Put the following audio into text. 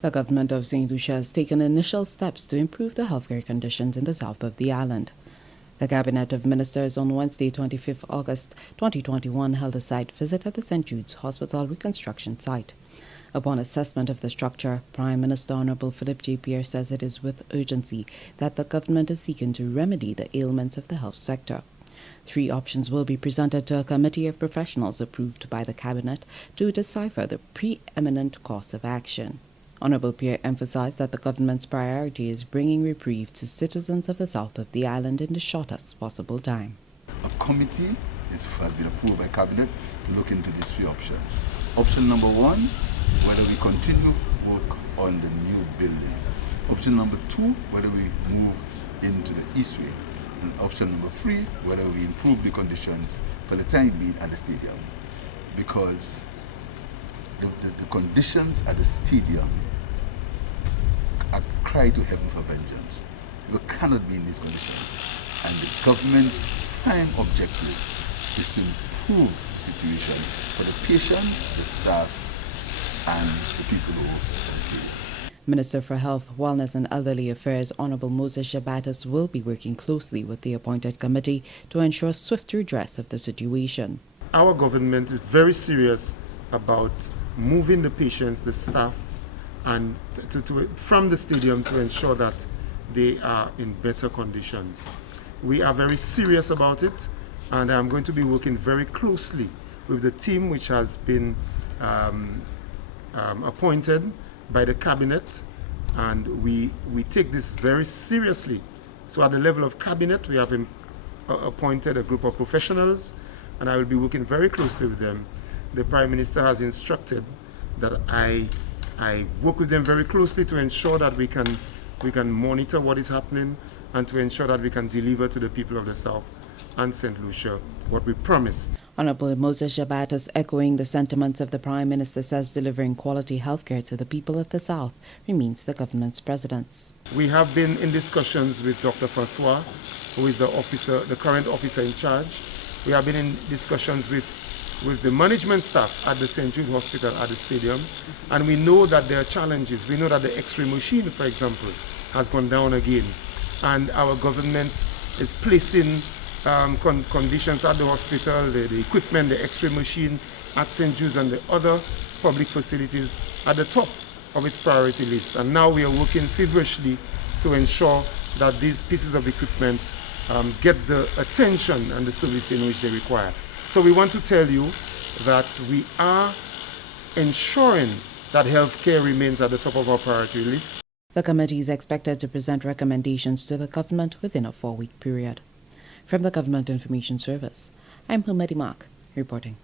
The government of St. Lucia has taken initial steps to improve the healthcare conditions in the south of the island. The Cabinet of Ministers on Wednesday, 25 August 2021, held a site visit at the St Jude Hospital Reconstruction site. Upon assessment of the structure, Prime Minister Honorable Phillip Pierre says it is with urgency that the government is seeking to remedy the ailments of the health sector. 3 options will be presented to a committee of professionals approved by the Cabinet to decipher the preeminent course of action. Honorable Pierre emphasized that the government's priority is bringing reprieve to citizens of the south of the island in the shortest possible time. A committee has been approved by Cabinet to look into these 3 options. Option number 1, whether we continue work on the new building. Option number 2, whether we move into the east wing. And option number 3, whether we improve the conditions for the time being at the stadium. Because the conditions at the stadium are cry to heaven for vengeance. We cannot be in these conditions. And the government's prime objective is to improve the situation for the patients, the staff, and the people who work. Minister for Health, Wellness and Elderly Affairs Honorable Baptiste will be working closely with the appointed committee to ensure swift redress of the situation. Our government is very serious about moving the patients, the staff, and from the stadium to ensure that they are in better conditions. We are very serious about it, and I'm going to be working very closely with the team which has been appointed by the Cabinet, and we take this very seriously. So at the level of Cabinet, we have appointed a group of professionals, and I will be working very closely with them. The Prime Minister has instructed that I work with them very closely to ensure that we can monitor what is happening and to ensure that we can deliver to the people of the South and St. Lucia what we promised. Honorable Baptiste, echoing the sentiments of the Prime Minister, says delivering quality healthcare to the people of the South remains the government's precedence. We have been in discussions with Dr. Francois, who is the current officer in charge. We have been in discussions with the management staff at the St Jude Hospital at the stadium, and we know that there are challenges. We know that the X-ray machine, for example, has gone down again, and our government is placing conditions at the hospital, the equipment, the X-ray machine at St Jude's and the other public facilities at the top of its priority list. And now we are working feverishly to ensure that these pieces of equipment get the attention and the service in which they require. So we want to tell you that we are ensuring that healthcare remains at the top of our priority list. The committee is expected to present recommendations to the government within a 4-week period. From the Government Information Service, I'm Mark reporting.